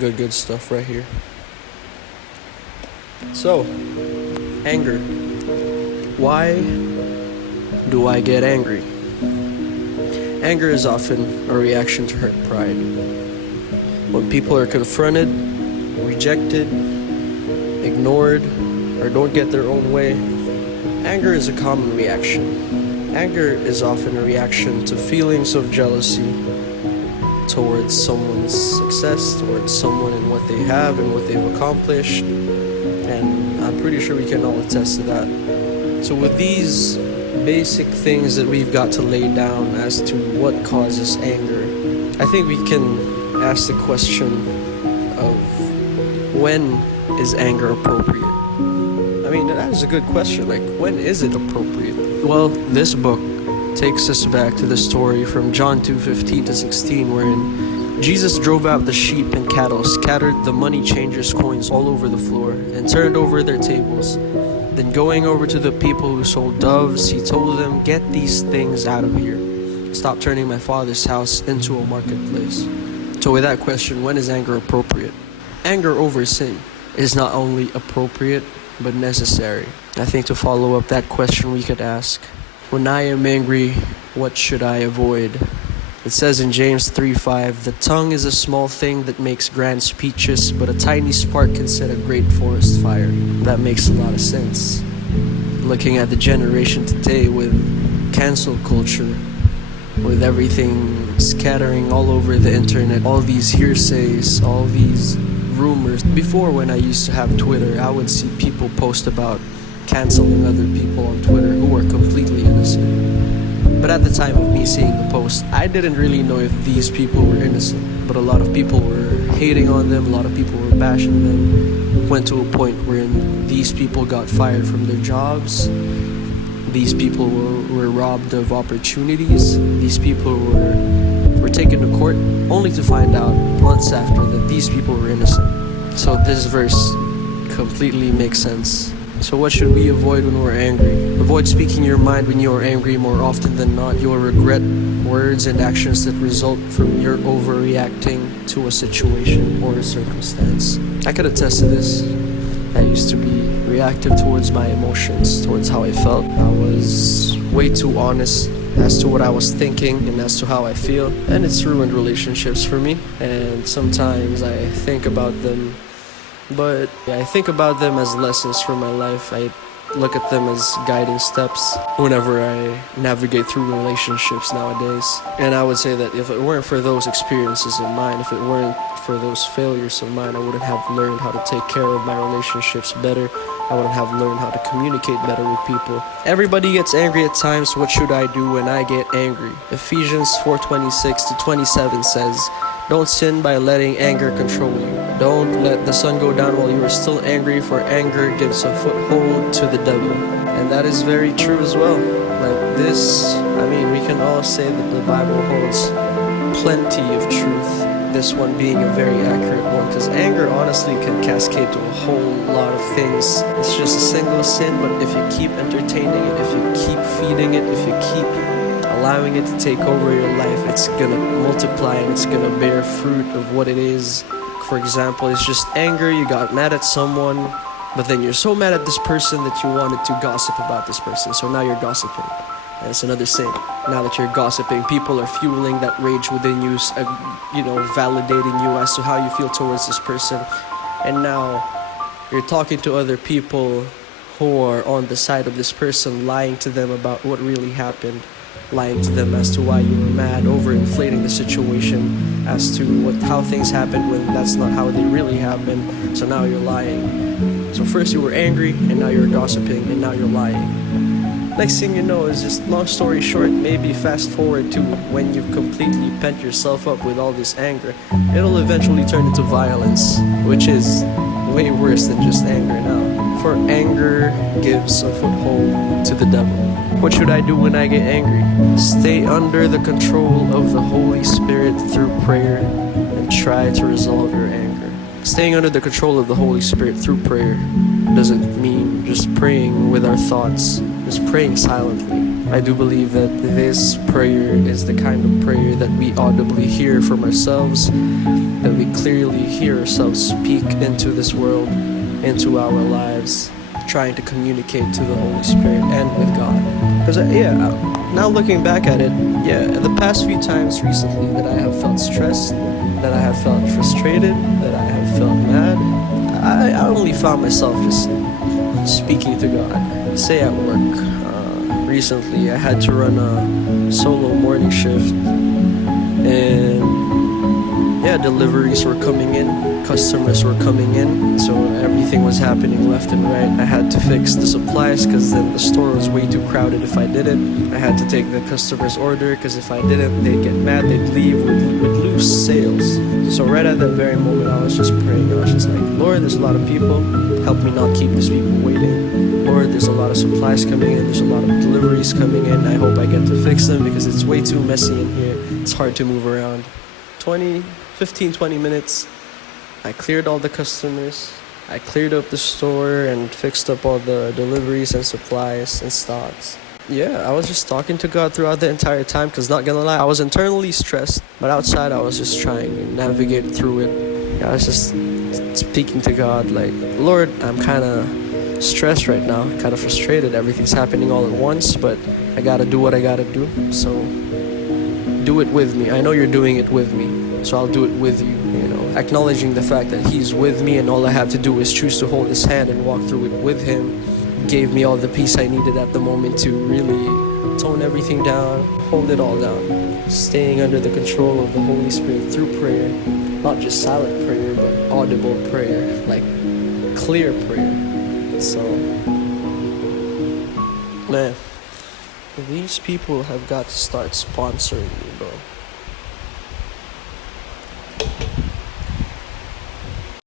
Good stuff right here. So, anger. Why do I get angry? Anger is often a reaction to hurt pride. When people are confronted, rejected, ignored, or don't get their own way, anger is a common reaction. Anger is often a reaction to feelings of jealousy towards someone's success, towards someone and what they have and what they've accomplished. And I'm pretty sure we can all attest to that. So with these basic things that we've got to lay down as to what causes anger, I think we can ask the question of when is anger appropriate? I mean, that is a good question. Like, when is it appropriate? Well, this book takes us back to the story from John 2:15 to 16, wherein Jesus drove out the sheep and cattle, scattered the money changers' coins all over the floor, and turned over their tables. Then going over to the people who sold doves, he told them, "Get these things out of here. Stop turning my Father's house into a marketplace." So with that question, when is anger appropriate? Anger over sin is not only appropriate, but necessary. I think to follow up that question, we could ask, when I am angry, what should I avoid? It says in James 3:5, "The tongue is a small thing that makes grand speeches, but a tiny spark can set a great forest fire." That makes a lot of sense. Looking at the generation today with cancel culture, with everything scattering all over the internet, all these hearsays, all these rumors. Before, when I used to have Twitter, I would see people post about canceling other people on Twitter who were completely innocent. But at the time of me seeing the post, I didn't really know if these people were innocent. But a lot of people were hating on them, a lot of people were bashing them. Went to a point where these people got fired from their jobs. These people were robbed of opportunities. These people were taken to court, only to find out months after that these people were innocent. So this verse completely makes sense. So what should we avoid when we're angry? Avoid speaking your mind when you are angry. More often than not, you will regret words and actions that result from your overreacting to a situation or a circumstance. I could attest to this. I used to be reactive towards my emotions, towards how I felt. I was way too honest as to what I was thinking and as to how I feel, and it's ruined relationships for me. And sometimes I think about them, but I think about them as lessons for my life. I look at them as guiding steps whenever I navigate through relationships nowadays. And I would say that if it weren't for those experiences of mine, if it weren't for those failures of mine, I wouldn't have learned how to take care of my relationships better. I wouldn't have learned how to communicate better with people. Everybody gets angry at times. What should I do when I get angry? Ephesians 4:26 to 27 says, "Don't sin by letting anger control you. Don't let the sun go down while you are still angry, for anger gives a foothold to the devil." And that is very true as well. Like this, I mean, we can all say that the Bible holds plenty of truth. This one being a very accurate one, because anger honestly can cascade to a whole lot of things. It's just a single sin, but if you keep entertaining it, if you keep feeding it, if you keep allowing it to take over your life, it's gonna multiply and it's gonna bear fruit of what it is. For example, it's just anger. You got mad at someone, but then you're so mad at this person that you wanted to gossip about this person, so now you're gossiping. And it's another sin. Now that you're gossiping, people are fueling that rage within you, validating you as to how you feel towards this person. And now you're talking to other people who are on the side of this person, lying to them about what really happened, lying to them as to why you were mad, overinflating the situation as to how things happened when that's not how they really happened. So now you're lying. So first you were angry, and now you're gossiping, and now you're lying. Next thing you know is just, long story short, maybe fast forward to when you've completely pent yourself up with all this anger, it'll eventually turn into violence, which is way worse than just anger now. For anger gives a foothold to the devil. What should I do when I get angry? Stay under the control of the Holy Spirit through prayer and try to resolve your anger. Staying under the control of the Holy Spirit through prayer doesn't mean just praying with our thoughts, just praying silently. I do believe that this prayer is the kind of prayer that we audibly hear from ourselves, that we clearly hear ourselves speak into this world, into our lives, trying to communicate to the Holy Spirit and with God. Because, now looking back at it, the past few times recently that I have felt stressed, that I have felt frustrated, that I have felt mad, I only found myself just speaking to God. Say at work, recently I had to run a solo morning shift, and deliveries were coming in, customers were coming in, so everything was happening left and right. I had to fix the supplies because then the store was way too crowded if I didn't. I had to take the customer's order because if I didn't, they'd get mad, they'd leave, we'd lose sales. So right at that very moment, I was just praying. I was just like, Lord, there's a lot of people. Help me not keep these people waiting. Lord, there's a lot of supplies coming in. There's a lot of deliveries coming in. I hope I get to fix them because it's way too messy in here. It's hard to move around. 15-20 minutes, I cleared all the customers. I cleared up the store and fixed up all the deliveries and supplies and stocks. I was just talking to God throughout the entire time because, not gonna lie, I was internally stressed, but outside I was just trying to navigate through it. I was just speaking to God like, Lord, I'm kind of stressed right now, kind of frustrated. Everything's happening all at once, but I gotta do what I gotta do, so do it with me. I know you're doing it with me, so I'll do it with you, acknowledging the fact that He's with me and all I have to do is choose to hold His hand and walk through it with Him. Gave me all the peace I needed at the moment to really tone everything down, hold it all down, staying under the control of the Holy Spirit through prayer, not just silent prayer, but audible prayer, like clear prayer. So, man, these people have got to start sponsoring me, bro.